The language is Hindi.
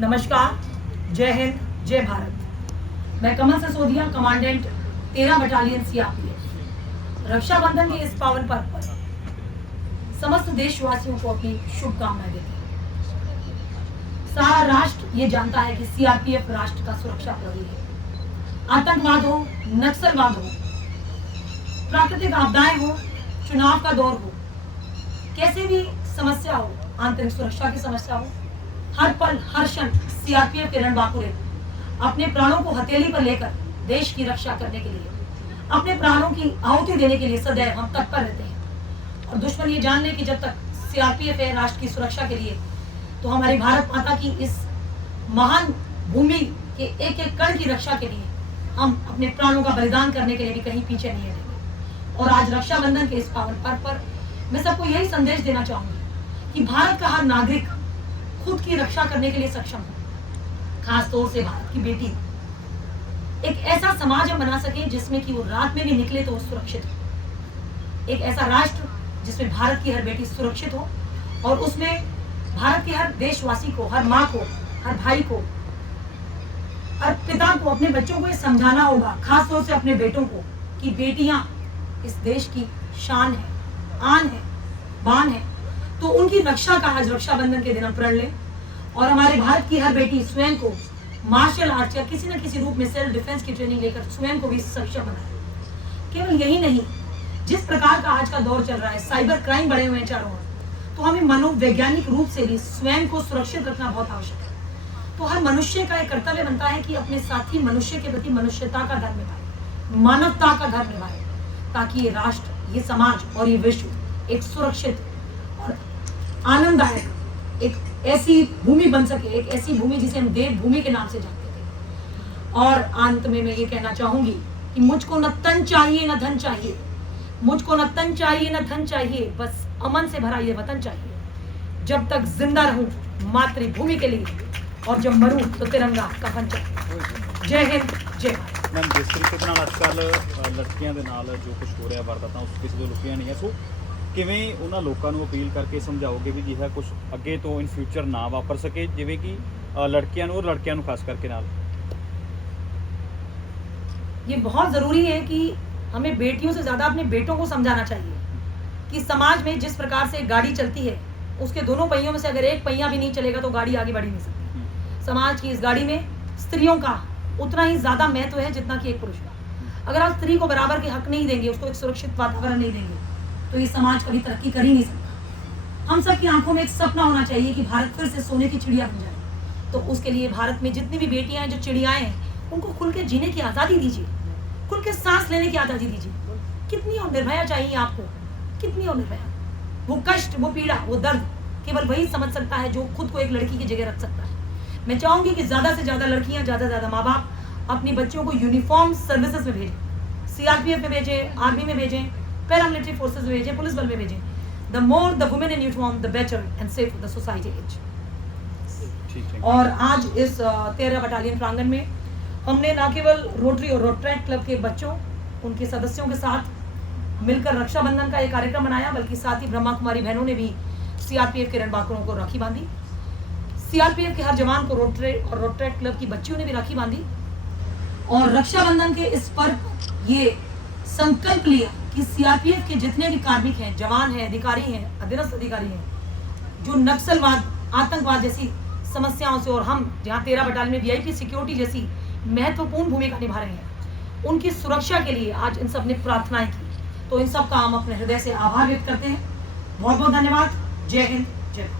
नमस्कार, जय हिंद, जय भारत। मैं Kamal Sisodia, commandant 13 battalion CRPF. Rakshabandhan के इस पावन पर्व पर समस्त देशवासियों को अपनी शुभकामनाएं देती हूं। सारा राष्ट्र ये जानता है कि सीआरपीएफ राष्ट्र का सुरक्षा प्रहरी है। आतंकवाद हो, नक्सलवाद हो, प्राकृतिक आपदाएं हो, चुनाव का दौर हो, कैसे भी समस्या हो, आंतरिक सुरक्षा की समस्या हो, हर पल हर क्षण सीआरपीएफ के रणबांकुरे अपने प्राणों को हथेली पर लेकर देश की रक्षा करने के लिए, अपने प्राणों की आहुति देने के लिए सदैव हम तत्पर रहते हैं। और दुश्मन ये जान ले कि जब तक सीआरपीएफ है राष्ट्र की सुरक्षा के लिए, तो हमारी भारत माता की इस महान भूमि के एक एक कण की रक्षा के लिए हम अपने प्राणों का बलिदान करने के लिए भी कहीं पीछे नहीं हटेंगे। और आज रक्षाबंधन के इस पावन पर्व पर मैं सबको यही संदेश देना चाहूंगी कि भारत का हर नागरिक खुद की रक्षा करने के लिए सक्षम हो। खास तौर से भारत की बेटी एक ऐसा समाज हम बना सके जिसमें कि वो रात में भी निकले तो वो सुरक्षित हो। एक ऐसा राष्ट्र जिसमें भारत की हर बेटी सुरक्षित हो और उसमें भारत के हर देशवासी को, हर माँ को, हर भाई को, हर पिता को अपने बच्चों को ये समझाना होगा, खास तौर से अपने बेटों को, कि बेटियां इस देश की शान है, आन है, बान है। तो उनकी रक्षा का आज रक्षाबंधन के दिन हम प्रण लें और हमारे भारत की हर बेटी स्वयं को मार्शल आर्ट या किसी न किसी रूप में सेल्फ डिफेंस की ट्रेनिंग लेकर स्वयं को भी सक्षम बनाए। केवल यही नहीं, जिस प्रकार का आज का दौर चल रहा है, साइबर क्राइम बढ़े हुए हैं चारों ओर, तो हमें मनोवैज्ञानिक रूप से भी स्वयं को सुरक्षित रखना बहुत आवश्यक है। तो हर मनुष्य का एक कर्तव्य बनता है कि अपने साथी मनुष्य के प्रति मनुष्यता का धर्म निभाए, मानवता का धर्म निभाए, ताकि ये राष्ट्र, ये समाज और ये विश्व एक सुरक्षित और आनंददायक एक ऐसी भूमि बन सके, एक ऐसी भूमि जिसे हम देव भूमि के नाम से जानते थे। और अंत में मैं ये कहना चाहूंगी कि मुझको न तन चाहिए न धन चाहिए, मुझको न तन चाहिए न धन चाहिए, बस अमन से भरा ये वतन चाहिए। जब तक जिंदा रहूं मातृभूमि के लिए और जब मरूं तो तिरंगा कफन चाहिए। जय हिंद, जय भारत। मैम, जिस तरीके ਨਾਲ ਅੱਜਕੱਲ ਲੜਕੀਆਂ ਦੇ ਨਾਲ ਜੋ ਕੁਝ ਹੋ ਰਿਹਾ ਵਾਰਦਾਤਾਂ ਉਸ ਕਿਸੇ ਤੋਂ ਲੁਕੀਆਂ ਨਹੀਂ ਹੈ, ਸੋ ਕਿਵੇਂ ਉਹਨਾਂ ਲੋਕਾਂ ਨੂੰ ਅਪੀਲ ਕਰਕੇ ਸਮਝਾਓਗੇ ਵੀ ਜਿਹੜਾ ਕੁਝ ਅੱਗੇ ਤੋਂ ਇਨ ਫਿਊਚਰ ਨਾ ਵਾਪਰ ਸਕੇ, ਜਿਵੇਂ ਕਿ ਲੜਕੀਆਂ ਨੂੰ ਔਰ ਲੜਕਿਆਂ ਨੂੰ ਖਾਸ ਕਰਕੇ ਨਾਲ? ये बहुत जरूरी है कि हमें बेटियों से ज्यादा अपने बेटों को समझाना चाहिए कि समाज में जिस प्रकार से गाड़ी चलती है, उसके दोनों पहियों में से अगर एक पहिया भी नहीं चलेगा तो गाड़ी आगे बढ़ ही नहीं सकती। समाज की इस गाड़ी में स्त्रियों का उतना ही ज्यादा महत्व है जितना कि एक पुरुष का। अगर आप स्त्री को बराबर के हक नहीं देंगे, उसको एक सुरक्षित वातावरण नहीं देंगे, तो ये समाज कभी तरक्की कर ही नहीं सकता। हम सबकी आंखों में एक सपना होना चाहिए कि भारत फिर से सोने की चिड़िया बन जाए। तो उसके लिए भारत में जितनी भी बेटियां हैं, जो चिड़ियाएं हैं, उनको खुल के जीने की आज़ादी दीजिए, खुल के सांस लेने की आज़ादी दीजिए। कितनी और निर्भया चाहिए आपको, कितनी और निर्भया। वो कष्ट, वो पीड़ा, वो दर्द केवल वही समझ सकता है जो खुद को एक लड़की की जगह रख सकता है। मैं चाहूंगी कि ज्यादा से ज्यादा लड़कियां, ज्यादा से ज्यादा माँ बाप अपनी बच्चियों को यूनिफॉर्म सर्विसेज में भेजें, सीआरपीएफ में भेजें, आर्मी में भेजें, पैरामिलिट्री फोर्सेज में भेजें, पुलिस बल में भेजें। The more the women in uniform the better and safe the society is. और आज इस 13 बटालियन प्रांगण में हमने न केवल रोटरी और रोटरैक्ट क्लब के बच्चों, उनके सदस्यों के साथ मिलकर रक्षाबंधन का एक कार्यक्रम बनाया, बल्कि साथ ही ब्रह्मा कुमारी बहनों ने भी सीआरपीएफ के रणबांकुरों को राखी बांधी। सीआरपीएफ के हर जवान को रोटरी और रोटरैक्ट क्लब की बच्चियों ने भी राखी बांधी। और रक्षाबंधन के इस पर ये संकल्प लिया कि सीआरपीएफ के जितने भी कार्मिक हैं, जवान हैं, अधिकारी हैं, अधीनस्थ अधिकारी हैं, जो नक्सलवाद, आतंकवाद जैसी समस्याओं से, और हम जहाँ 13 बटालियन में वीआईपी सिक्योरिटी जैसी महत्वपूर्ण भूमिका निभा रहे हैं, उनकी सुरक्षा के लिए आज इन सब ने प्रार्थनाएं की। तो इन सब का हम अपने हृदय से आभार व्यक्त करते हैं। बहुत बहुत धन्यवाद। जय हिंद, जय भारत।